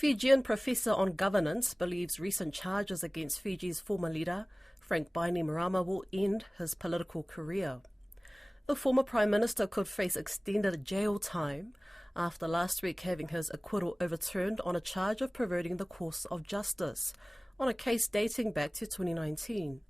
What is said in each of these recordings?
Fijian professor on governance believes recent charges against Fiji's former leader, Frank Bainimarama, will end his political career. The former Prime Minister could face extended jail time after last week having his acquittal overturned on a charge of perverting the course of justice on a case dating back to 2019.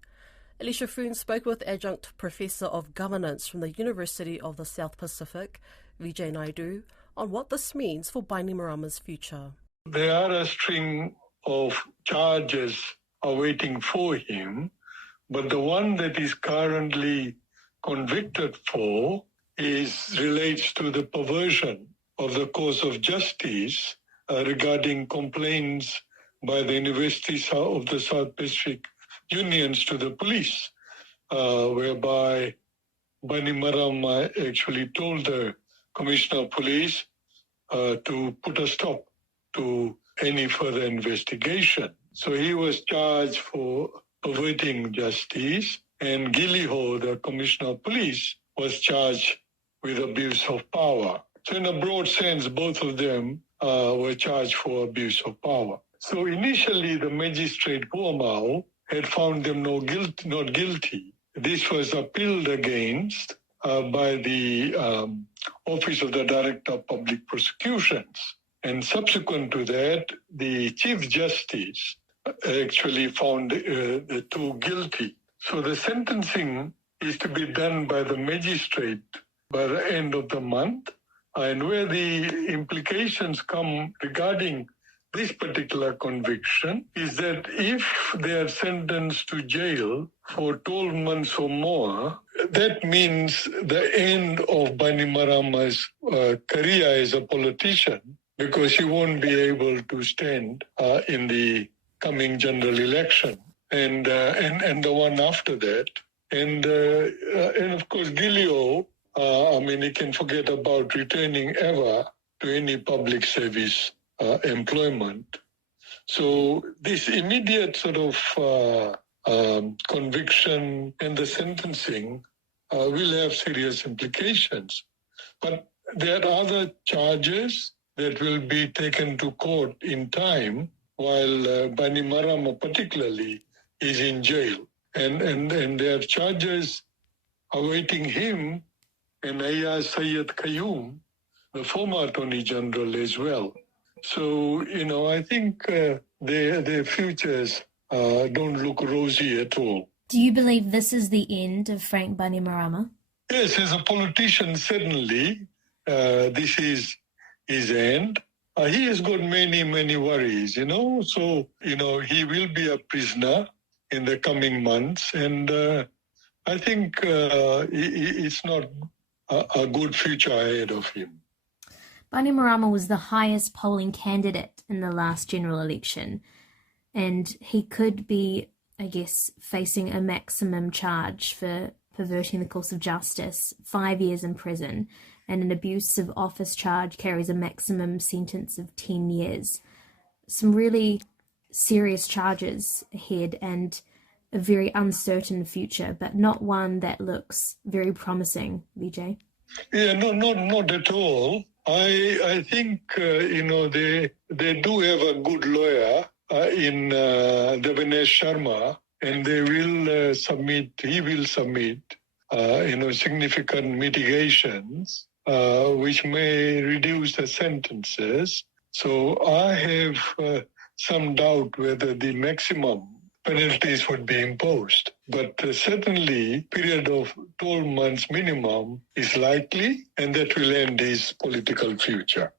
Alicia Foon spoke with Adjunct Professor of Governance from the University of the South Pacific, Vijay Naidu, on what this means for Bainimarama's future. There are a string of charges awaiting for him, but the one that is currently convicted for relates to the perversion of the course of justice regarding complaints by the University of the South Pacific unions to the police, whereby Bainimarama actually told the Commissioner of Police to put a stop to any further investigation. So he was charged for perverting justice, and Gilliho, the Commissioner of Police, was charged with abuse of power. So in a broad sense, both of them were charged for abuse of power. So initially, the magistrate Puamau had found them not guilty. This was appealed against by the Office of the Director of Public Prosecutions. And subsequent to that, the Chief Justice actually found the two guilty. So the sentencing is to be done by the magistrate by the end of the month. And where the implications come regarding this particular conviction is that if they are sentenced to jail for 12 months or more, that means the end of Bainimarama's career as a politician, because he won't be able to stand in the coming general election and the one after that. And of course, Gilio, he can forget about returning ever to any public service employment. So this immediate sort of conviction and the sentencing will have serious implications. But there are other charges that will be taken to court in time while Bainimarama particularly is in jail. And there are charges awaiting him and Ayaz Sayed Qayyum, the former Attorney General as well. So, I think their futures don't look rosy at all. Do you believe this is the end of Frank Bainimarama? Yes, as a politician, certainly this is his end. He has got many, many worries, So, he will be a prisoner in the coming months. And I think it's not a good future ahead of him. Bainimarama was the highest polling candidate in the last general election, and he could be, facing a maximum charge for perverting the course of justice, 5 years in prison, and an abuse of office charge carries a maximum sentence of 10 years. Some really serious charges ahead and a very uncertain future, but not one that looks very promising, Vijay. Yeah, no, not at all. I think, they do have a good lawyer in Devanesh Sharma, and he will submit, significant mitigations, which may reduce the sentences. So I have some doubt whether the maximum penalties would be imposed. But certainly, period of 12 months minimum is likely, and that will end his political future.